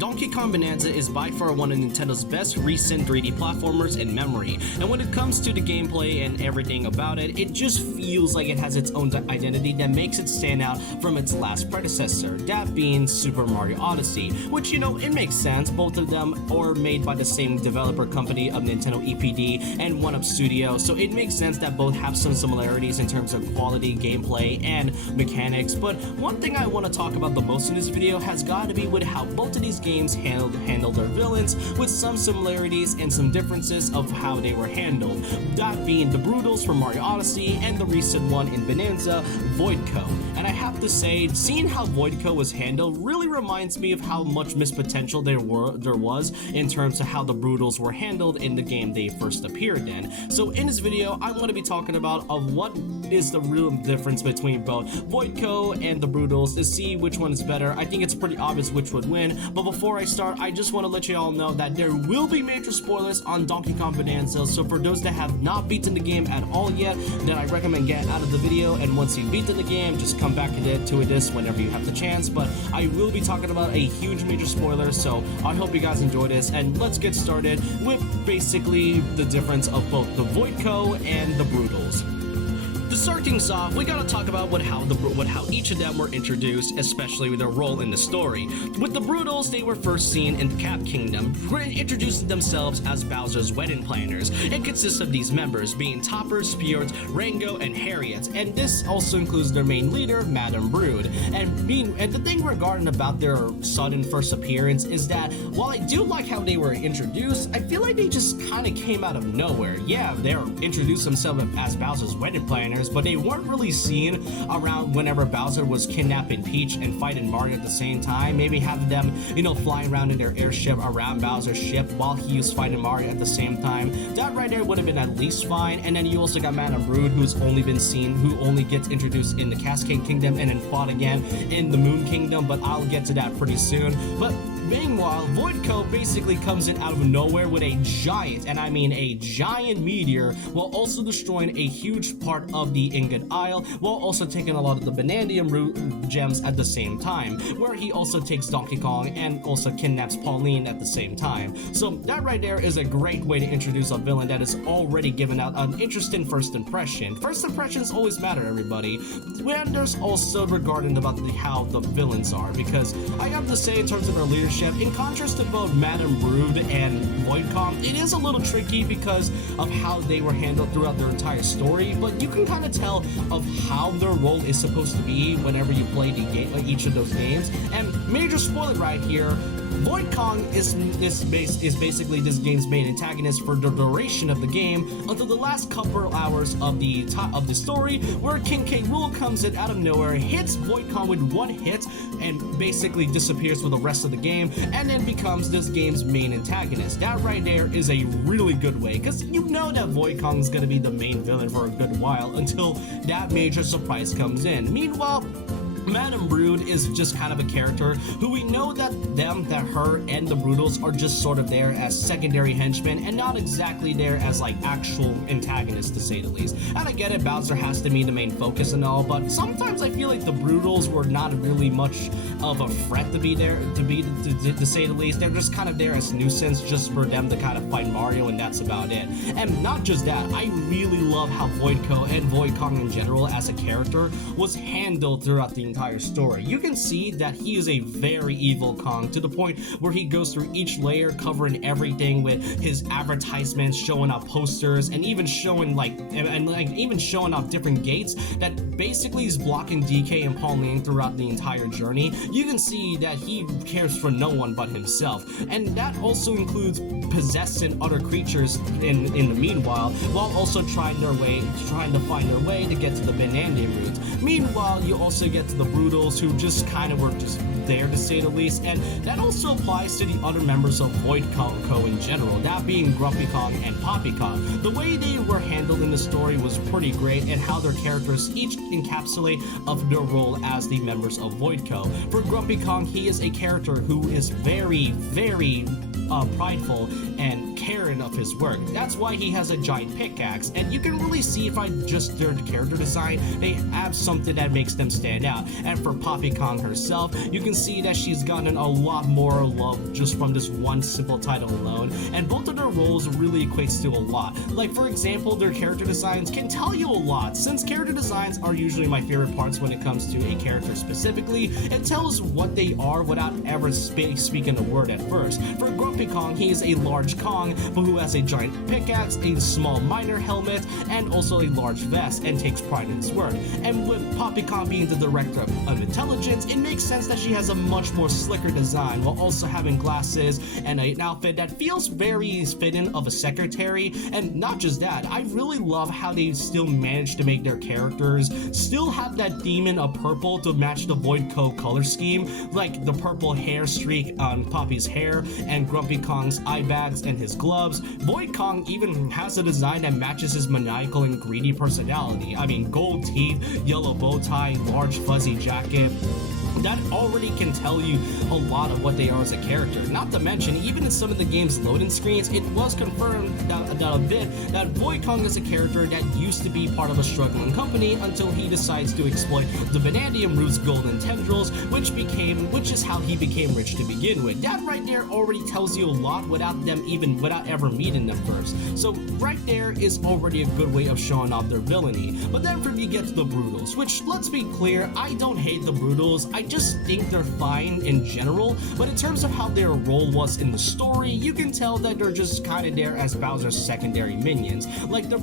Donkey Kong Bananza is by far one of Nintendo's best recent 3D platformers in memory, and when it comes to the gameplay and everything about it, it just feels like it has its own identity that makes it stand out from its last predecessor, that being Super Mario Odyssey, which, it makes sense. Both of them are made by the same developer company of Nintendo EPD and 1UP Studio, so it makes sense that both have some similarities in terms of quality, gameplay, and mechanics. But one thing I want to talk about the most in this video has got to be with how both of these games handled their villains, with some similarities and some differences of how they were handled, that being the Broodals from Mario Odyssey and the recent one in Bananza, VoidCo. And I have to say, seeing how VoidCo was handled really reminds me of how much missed potential there was in terms of how the Broodals were handled in the game they first appeared in. So in this video, I'm going to be talking about what is the real difference between both VoidCo and the Broodals to see which one is better. I think it's pretty obvious which would win, but before I start, I just want to let you all know that there will be major spoilers on Donkey Kong Bananza, so for those that have not beaten the game at all yet, then I recommend getting out of the video, and once you've beaten the game, just come back to this whenever you have the chance. But I will be talking about a huge major spoiler, so I hope you guys enjoy this, and let's get started with basically the difference of both the VoidCo and the Broodals. To start things off, we gotta talk about how each of them were introduced, especially with their role in the story. With the Broodals, they were first seen in the Cap Kingdom, introducing themselves as Bowser's wedding planners. It consists of these members being Topper, Spewart, Rango, and Harriet, and this also includes their main leader, Madame Brood. And the thing regarding about their sudden first appearance is that while I do like how they were introduced, I feel like they just kind of came out of nowhere. Yeah, they introduced themselves as Bowser's wedding planners, but they weren't really seen around whenever Bowser was kidnapping Peach and fighting Mario at the same time. Maybe having them, flying around in their airship around Bowser's ship while he was fighting Mario at the same time. That right there would have been at least fine. And then you also got Madame Brood, who only gets introduced in the Cascade Kingdom and then fought again in the Moon Kingdom, but I'll get to that pretty soon. But meanwhile, VoidCo basically comes in out of nowhere with a giant, and I mean a giant meteor, while also destroying a huge part of the Ingot Isle, while also taking a lot of the Banandium root gems at the same time, where he also takes Donkey Kong and also kidnaps Pauline at the same time. So that right there is a great way to introduce a villain that is already given out an interesting first impression. First impressions always matter, everybody. And there's also regarding about how the villains are, because I have to say in terms of their leadership, in contrast to both Madame Brood and VoidCo, it is a little tricky because of how they were handled throughout their entire story, but you can kind of tell of how their role is supposed to be whenever you play each of those games. And major spoiler right here, VoidCo is basically this game's main antagonist for the duration of the game until the last couple hours of the story, where King K. Rool comes in out of nowhere, hits VoidCo with one hit, and basically disappears for the rest of the game, and then becomes this game's main antagonist. That right there is a really good way, because you know that VoidCo is going to be the main villain for a good while until that major surprise comes in. Meanwhile, Madame Brood is just kind of a character who we know that her and the Broodals are just sort of there as secondary henchmen and not exactly there as like actual antagonists, to say the least. And I get it, Bowser has to be the main focus and all, but sometimes I feel like the Broodals were not really much of a threat to say the least. They're just kind of there as nuisance just for them to kind of fight Mario, and that's about it. And not just that, I really love how VoidCo and VoidCo in general as a character was handled throughout the entire story. You can see that he is a very evil Kong, to the point where he goes through each layer covering everything with his advertisements, showing off posters, and even showing off different gates that basically is blocking DK and Pauline throughout the entire journey. You can see that he cares for no one but himself, and that also includes possessing other creatures in the meanwhile, while also trying to find their way to get to the Banandium route. Meanwhile, you also get to the Broodals, who just kind of were just there, to say the least, and that also applies to the other members of VoidCo in general, that being Grumpy Kong and Poppy Kong. The way they were handled in the story was pretty great, and how their characters each encapsulate of their role as the members of VoidCo. For Grumpy Kong, he is a character who is very, very prideful and caring of his work. That's why he has a giant pickaxe, and you can really see if I just their character design, they have something that makes them stand out. And for Poppy Kong herself, you can see that she's gotten a lot more love just from this one simple title alone, and both of their roles really equates to a lot. Like for example, their character designs can tell you a lot. Since character designs are usually my favorite parts when it comes to a character specifically, it tells what they are without ever speaking a word at first. For Grumpy Kong, he is a large Kong, but who has a giant pickaxe, a small miner helmet, and also a large vest, and takes pride in his work. And with Poppy Kong being the director of intelligence, it makes sense that she has a much more slicker design while also having glasses and an outfit that feels very fitting of a secretary. And not just that, I really love how they still managed to make their characters still have that demon of purple to match the VoidCo color scheme, like the purple hair streak on Poppy's hair and Grumpy Kong's eye bags and his gloves. Void Kong even has a design that matches his maniacal and greedy personality. I mean, gold teeth, yellow bow tie, large fuzzy jacket. That already can tell you a lot of what they are as a character. Not to mention, even in some of the game's loading screens, it was confirmed that a bit that Void Kong is a character that used to be part of a struggling company until he decides to exploit the Vanadium Root's golden tendrils, which is how he became rich to begin with. That right there already tells you a lot without ever meeting them first. So right there is already a good way of showing off their villainy. But then from you get to the Broodals, which, let's be clear, I don't hate the Broodals. I just think they're fine in general, but in terms of how their role was in the story, you can tell that they're just kind of there as Bowser's secondary minions. Like the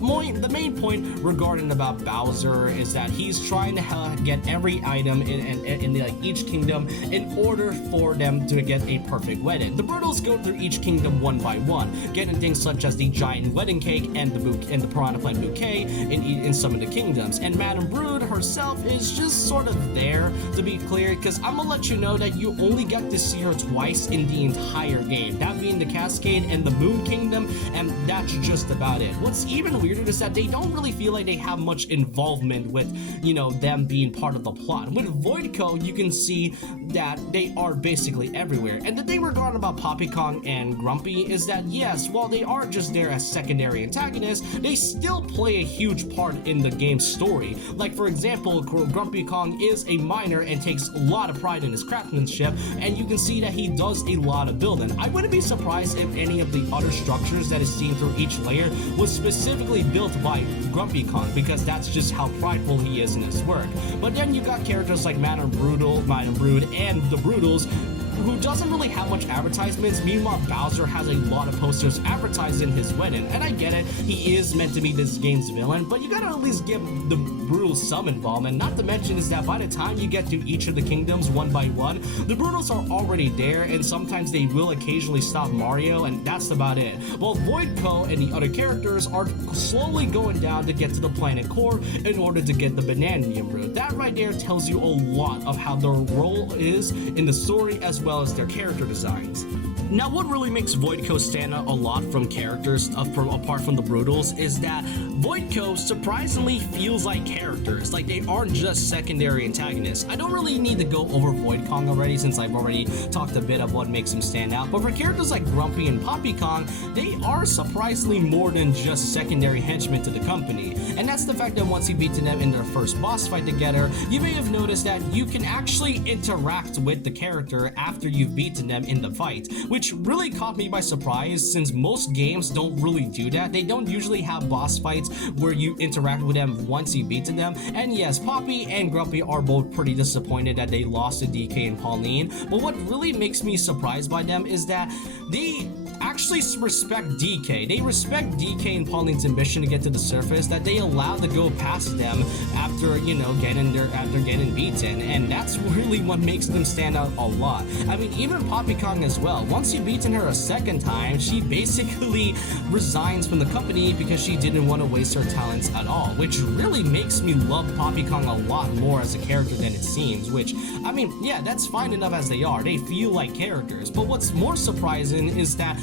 main point regarding about Bowser is that he's trying to get every item in like each kingdom in order for them to get a perfect wedding. The Broodals go through each kingdom one by one, getting things such as the giant wedding cake and the piranha plant bouquet in some of the kingdoms. And Madame Brood herself is just sort of there, to be clear, because I'm gonna let you know that you only get to see her twice in the entire game, that being the Cascade and the Moon Kingdom, and that's just about it. What's even weirder is that they don't really feel like they have much involvement with, you know, them being part of the plot. With VoidCo, you can see that they are basically everywhere. And the thing regarding about Poppy Kong and Grumpy is that yes, while they are just there as secondary antagonists, they still play a huge part in the game's story. Like for example, Grumpy Kong is a miner and takes a lot of pride in his craftsmanship, and you can see that he does a lot of building. I wouldn't be surprised if any of the other structures that is seen through each layer was specifically built by Grumpy Kong, because that's just how prideful he is in his work. But then you got characters like Madame Brood, and the Broodals, who doesn't really have much advertisements. Meanwhile, Bowser has a lot of posters advertising his wedding, and I get it, he is meant to be this game's villain, but you gotta at least give the Broodals some involvement. Not to mention is that by the time you get to each of the kingdoms one by one, the Broodals are already there, and sometimes they will occasionally stop Mario, and that's about it. While VoidCo and the other characters are slowly going down to get to the planet core in order to get the Vanadium Root. That right there tells you a lot of how their role is in the story as well as their character designs. Now, what really makes VoidCo stand out a lot from characters apart from the Broodals is that VoidCo surprisingly feels like characters, like they aren't just secondary antagonists. I don't really need to go over Void Kong already, since I've already talked a bit of what makes him stand out, but for characters like Grumpy and Poppy Kong, they are surprisingly more than just secondary henchmen to the company. And that's the fact that once you beat them in their first boss fight together, you may have noticed that you can actually interact with the character after you've beaten them in the fight, which really caught me by surprise, since most games don't really do that. They don't usually have boss fights where you interact with them once you've beaten them. And yes, Poppy and Grumpy are both pretty disappointed that they lost to DK and Pauline, but what really makes me surprised by them is that they actually respect DK. They respect DK and Pauline's ambition to get to the surface, that they allow to go past them after, you know, after getting beaten, and that's really what makes them stand out a lot. I mean, even Poppy Kong as well. Once you've beaten her a second time, she basically resigns from the company because she didn't want to waste her talents at all, which really makes me love Poppy Kong a lot more as a character than it seems, which, I mean, yeah, that's fine enough as they are. They feel like characters, but what's more surprising is that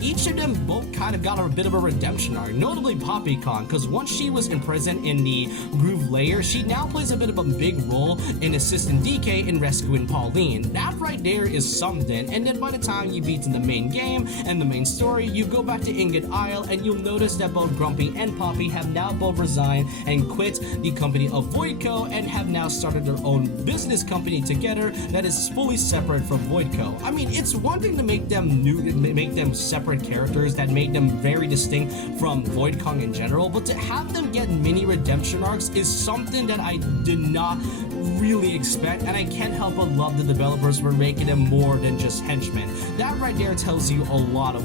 each of them both kind of got a bit of a redemption arc, notably Poppy Kong, because once she was imprisoned in the Groove Layer, she now plays a bit of a big role in assisting DK in rescuing Pauline. That right there is something, and then by the time you beat in the main game and the main story, you go back to Ingot Isle and you'll notice that both Grumpy and Poppy have now both resigned and quit the company of VoidCo and have now started their own business company together that is fully separate from VoidCo. I mean, it's one thing to make them separate characters that make them very distinct from Void Kong in general, but to have them get mini redemption arcs is something that I did not really expect, and I can't help but love the developers for making them more than just henchmen. That right there tells you a lot.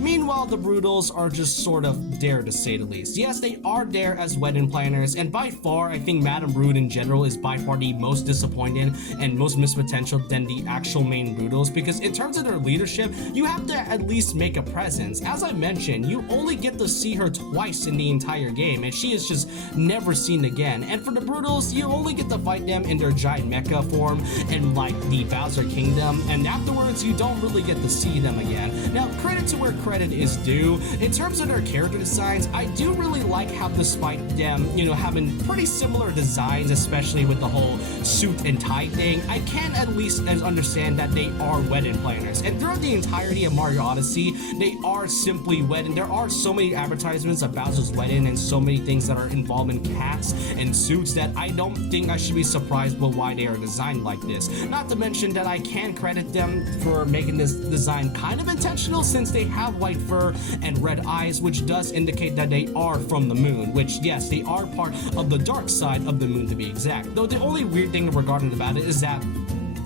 Meanwhile, the Broodals are just sort of there, to say the least. Yes, they are there as wedding planners, and by far, I think Madame Brood in general is by far the most disappointing and most missed potential than the actual main Broodals, because in terms of their leadership, you have to at least make a presence. As I mentioned, you only get to see her twice in the entire game, and she is just never seen again. And for the Broodals, you only get to fight them in their giant mecha form in like the Bowser Kingdom, and afterwards you don't really get to see them again. Now, credit to where credit is due. In terms of their character designs, I do really like how, despite them, you know, having pretty similar designs, especially with the whole suit and tie thing, I can at least understand that they are wedding planners. And throughout the entirety of Mario Odyssey, they are simply wedding. There are so many advertisements of Bowser's wedding and so many things that are involved in cats and suits that I don't think I should be surprised by why they are designed like this. Not to mention that I can credit them for making this design kind of intentional, since they have white fur and red eyes, which does indicate that they are from the moon, which, yes, they are part of the dark side of the moon, to be exact. Though the only weird thing regarding about it is that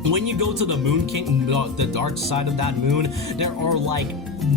when you go to the Moon King, the dark side of that moon, there are like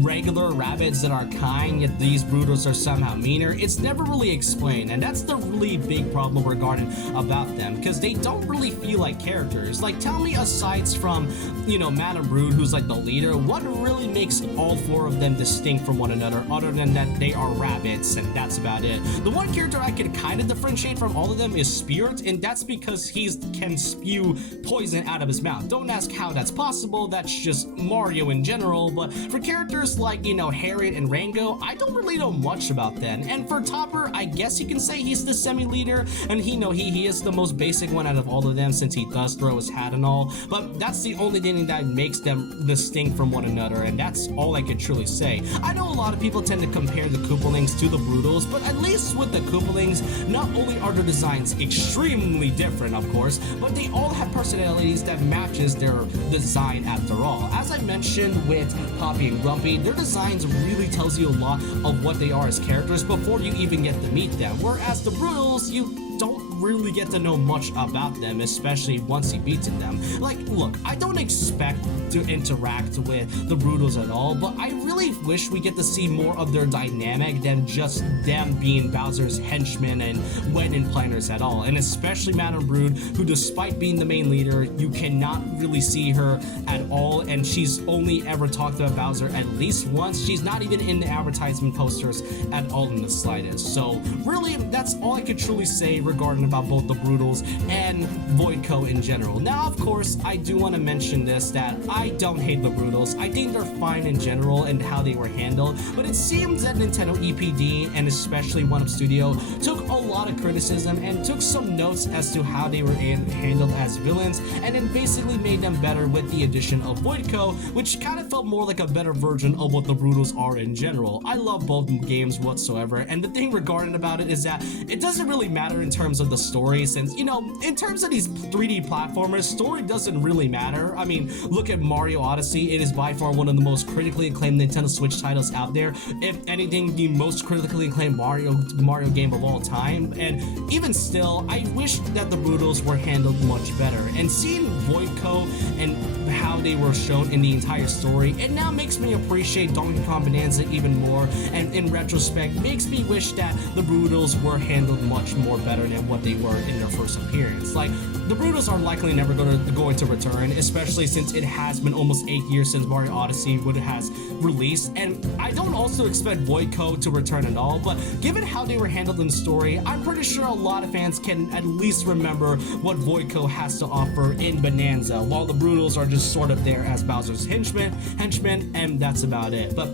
regular rabbits that are kind, yet these Broodals are somehow meaner. It's never really explained, and that's the really big problem regarding about them, because they don't really feel like characters. Like, tell me, aside from, you know, Madame Brood, who's like the leader, what really makes all four of them distinct from one another, other than that they are rabbits, and that's about it. The one character I could kind of differentiate from all of them is Spirit, and that's because he can spew poison out of his mouth. Don't ask how that's possible, that's just Mario in general. But for characters like, you know, Harriet and Rango, I don't really know much about them. And for Topper, I guess you can say he's the semi-leader, and he is the most basic one out of all of them, since he does throw his hat and all. But that's the only thing that makes them distinct from one another, and that's all I can truly say. I know a lot of people tend to compare the Koopalings to the Broodals, but at least with the Koopalings, not only are their designs extremely different, of course, but they all have personalities that matches their design after all. As I mentioned with Poppy and Grumpy, their designs really tells you a lot of what they are as characters before you even get to meet them, whereas the Broodals, you don't really get to know much about them, especially once you beat them. Like, look, I don't expect to interact with the Broodals at all, but I really wish we get to see more of their dynamic than just them being Bowser's henchmen and wedding planners at all. And especially Madame Brood, who, despite being the main leader, you cannot really see her at all, and she's only ever talked about Bowser at least once. She's not even in the advertisement posters at all in the slightest. So really, that's all I could truly say regarding about both the Broodals and VoidCo in general. Now, of course, I do want to mention this, that I don't hate the Broodals. I think they're fine in general and how they were handled, but it seems that Nintendo EPD, and especially One Up Studio, took a lot of criticism and took some notes as to how they were handled as villains, and then basically made them better with the addition of VoidCo, which kind of felt more like a better version of what the Broodals are in general. I love both games whatsoever, and the thing regarding about it is that it doesn't really matter in terms of the story, since, you know, in terms of these 3D platformers, story doesn't really matter. I mean, look at Mario Odyssey. It is by far one of the most critically acclaimed Nintendo Switch titles out there. If anything, the most critically acclaimed Mario game of all time. And even still, I wish that the Broodals were handled much better. And seeing VoidCo and how they were shown in the entire story, it now makes me appreciate Donkey Kong Bananza even more, and in retrospect makes me wish that the Broodals were handled much more better than what they were in their first appearance. Like, the Broodals are likely never going to return, especially since it has been almost 8 years since Mario Odyssey has released, and I don't also expect VoidCo to return at all, but given how they were handled in the story, I'm pretty sure a lot of fans can at least remember what VoidCo has to offer in Bananza, while the Broodals are just sort of there as Bowser's henchmen, and that's about it. But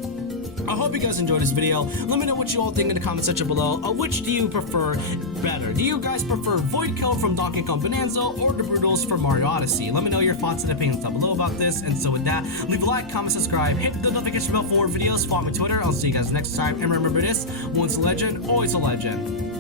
I hope you guys enjoyed this video. Let me know what you all think in the comment section below. Which do you prefer better? Do you guys prefer VoidCo from Donkey Kong Bananza or the Broodals from Mario Odyssey? Let me know your thoughts and opinions down below about this. And so with that, leave a like, comment, subscribe, hit the notification bell for more videos, follow me on Twitter. I'll see you guys next time. And remember this, once a legend, always a legend.